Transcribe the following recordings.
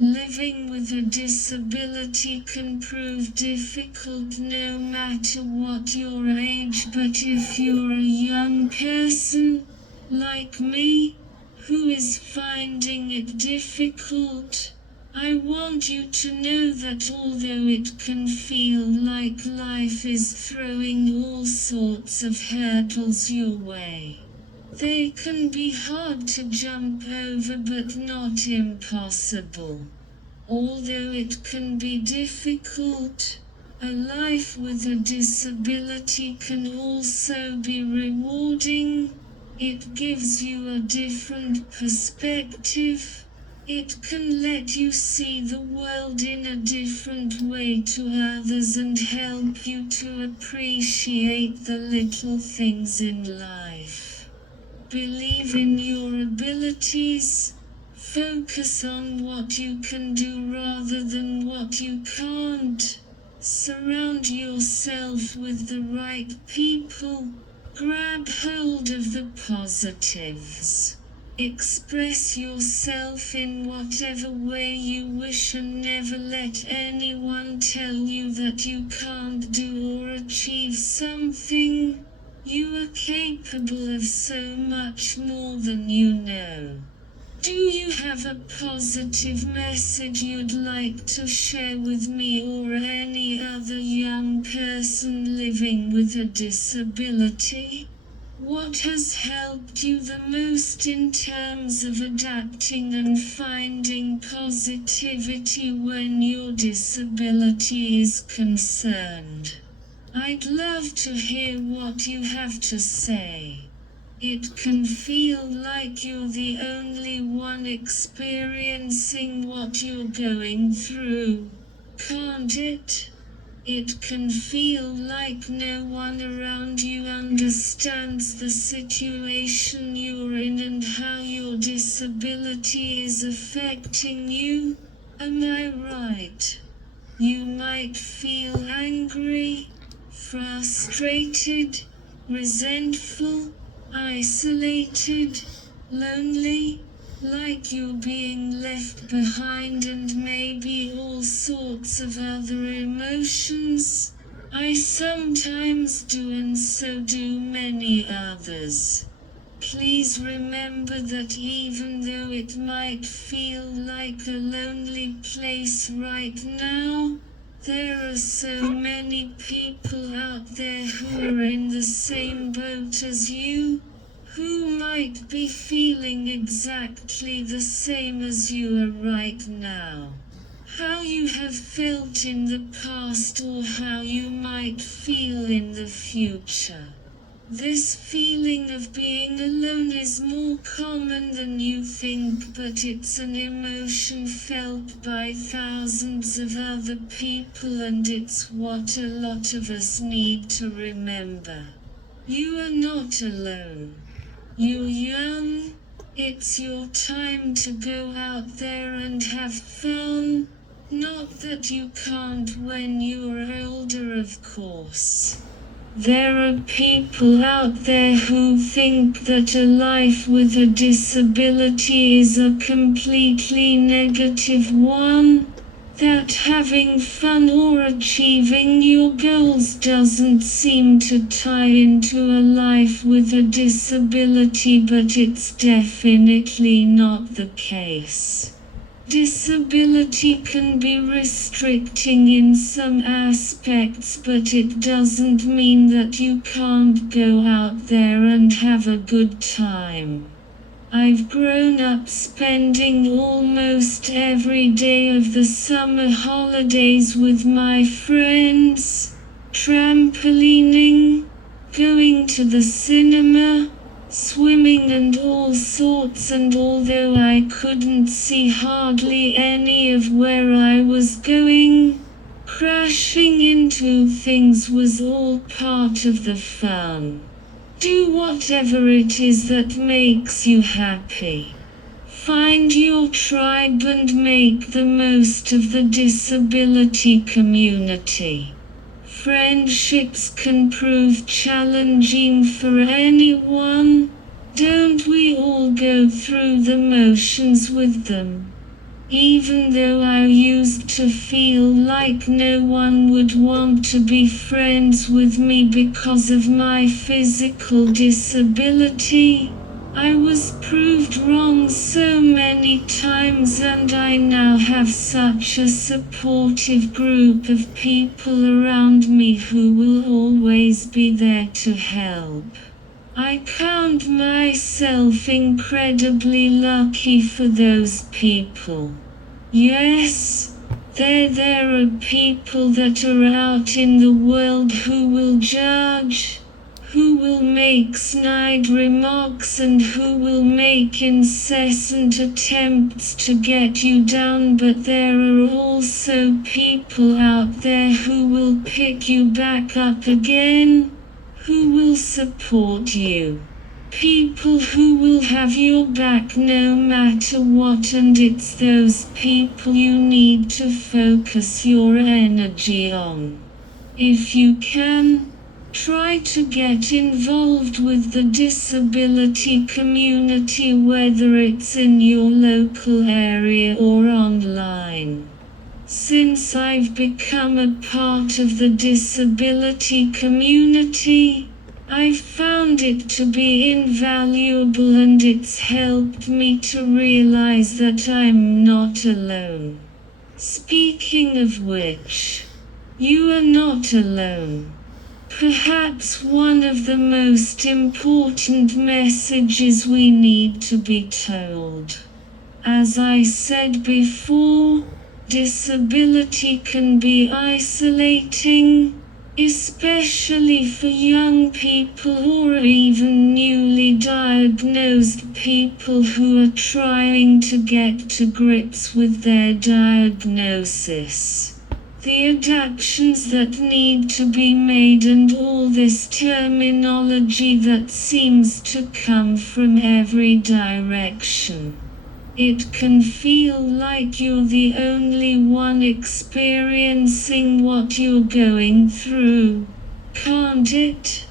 Living with a disability can prove difficult no matter what your age, but if you're a young person, like me, who is finding it difficult, I want you to know that although it can feel like life is throwing all sorts of hurdles your way, they can be hard to jump over but not impossible. Although it can be difficult, a life with a disability can also be rewarding. It gives you a different perspective. It can let you see the world in a different way to others and help you to appreciate the little things in life. Believe in your abilities. Focus on what you can do rather than what you can't. Surround yourself with the right people. Grab hold of the positives. Express yourself in whatever way you wish and never let anyone tell you that you can't do or achieve something. You are capable of so much more than you know. Do you have a positive message you'd like to share with me or any other young person living with a disability? What has helped you the most in terms of adapting and finding positivity when your disability is concerned? I'd love to hear what you have to say. It can feel like you're the only one experiencing what you're going through, can't it? It can feel like no one around you understands the situation you're in and how your disability is affecting you. Am I right? You might feel angry, frustrated, resentful, isolated, lonely, like you're being left behind, and maybe all sorts of other emotions. I sometimes do, and so do many others. Please remember that even though it might feel like a lonely place right now, there are so many people out there who are in the same boat as you, who might be feeling exactly the same as you are right now. How you have felt in the past or how you might feel in the future. This feeling of being alone is more common than you think, but it's an emotion felt by thousands of other people, and it's what a lot of us need to remember. You are not alone. You're young. It's your time to go out there and have fun. Not that you can't when you're older, of course. There are people out there who think that a life with a disability is a completely negative one, that having fun or achieving your goals doesn't seem to tie into a life with a disability, but it's definitely not the case. Disability can be restricting in some aspects, but it doesn't mean that you can't go out there and have a good time. I've grown up spending almost every day of the summer holidays with my friends, trampolining, going to the cinema, swimming and all sorts, and although I couldn't see hardly any of where I was going, crashing into things was all part of the fun. Do whatever it is that makes you happy. Find your tribe and make the most of the disability community. Friendships can prove challenging for anyone. Don't we all go through the motions with them? Even though I used to feel like no one would want to be friends with me because of my physical disability, I was proved wrong so many times, and I now have such a supportive group of people around me who will always be there to help. I count myself incredibly lucky for those people. Yes, there are people that are out in the world who will judge, who will make snide remarks, and who will make incessant attempts to get you down, but there are also people out there who will pick you back up again, who will support you. People who will have your back no matter what, and it's those people you need to focus your energy on. If you can, try to get involved with the disability community, whether it's in your local area or online. Since I've become a part of the disability community, I've found it to be invaluable, and it's helped me to realize that I'm not alone. Speaking of which, you are not alone. Perhaps one of the most important messages we need to be told. As I said before, disability can be isolating, especially for young people or even newly diagnosed people who are trying to get to grips with their diagnosis. The adaptations that need to be made, and all this terminology that seems to come from every direction. It can feel like you're the only one experiencing what you're going through, can't it?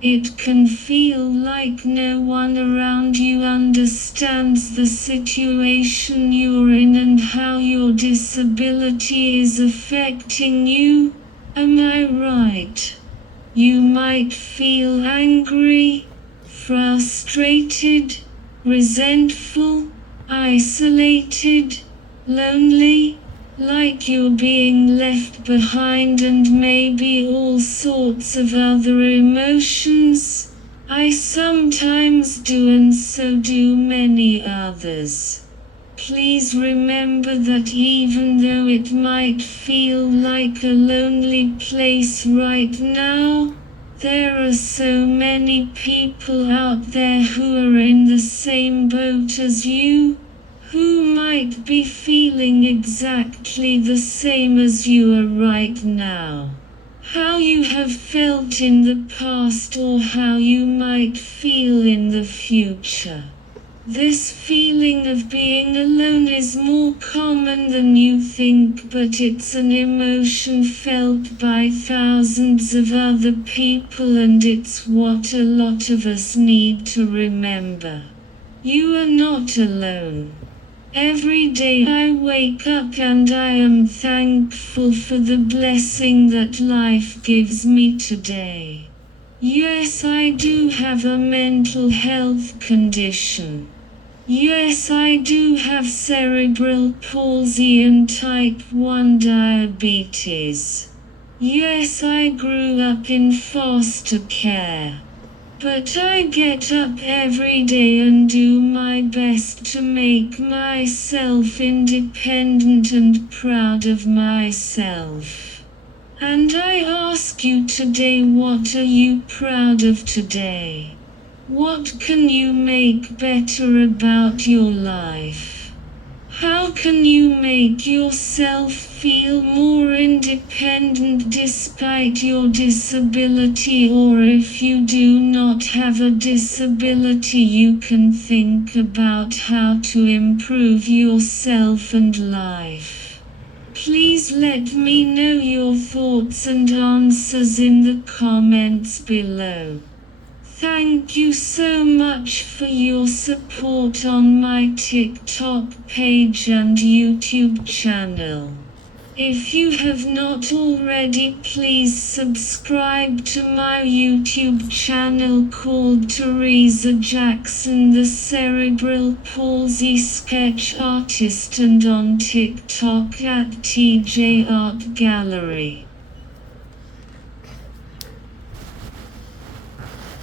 It can feel like no one around you understands the situation you're in and how your disability is affecting you. Am I right? You might feel angry, frustrated, resentful, isolated, lonely, like you're being left behind, and maybe all sorts of other emotions. I sometimes do, and so do many others. Please remember that even though it might feel like a lonely place right now, there are so many people out there who are in the same boat as you, who might be feeling exactly the same as you are right now. How you have felt in the past, or how you might feel in the future. This feeling of being alone is more common than you think, but it's an emotion felt by thousands of other people, and it's what a lot of us need to remember. You are not alone. Every day I wake up and I am thankful for the blessing that life gives me today. Yes, I do have a mental health condition. Yes, I do have cerebral palsy and type 1 diabetes. Yes, I grew up in foster care. But I get up every day and do my best to make myself independent and proud of myself. And I ask you today, what are you proud of today? What can you make better about your life? How can you make yourself feel more independent despite your disability? Or if you do not have a disability, you can think about how to improve yourself and life. Please let me know your thoughts and answers in the comments below. Thank you so much for your support on my TikTok page and YouTube channel. If you have not already, please subscribe to my YouTube channel called Teresa Jackson, the Cerebral Palsy Sketch Artist, and on TikTok at TJ Art Gallery.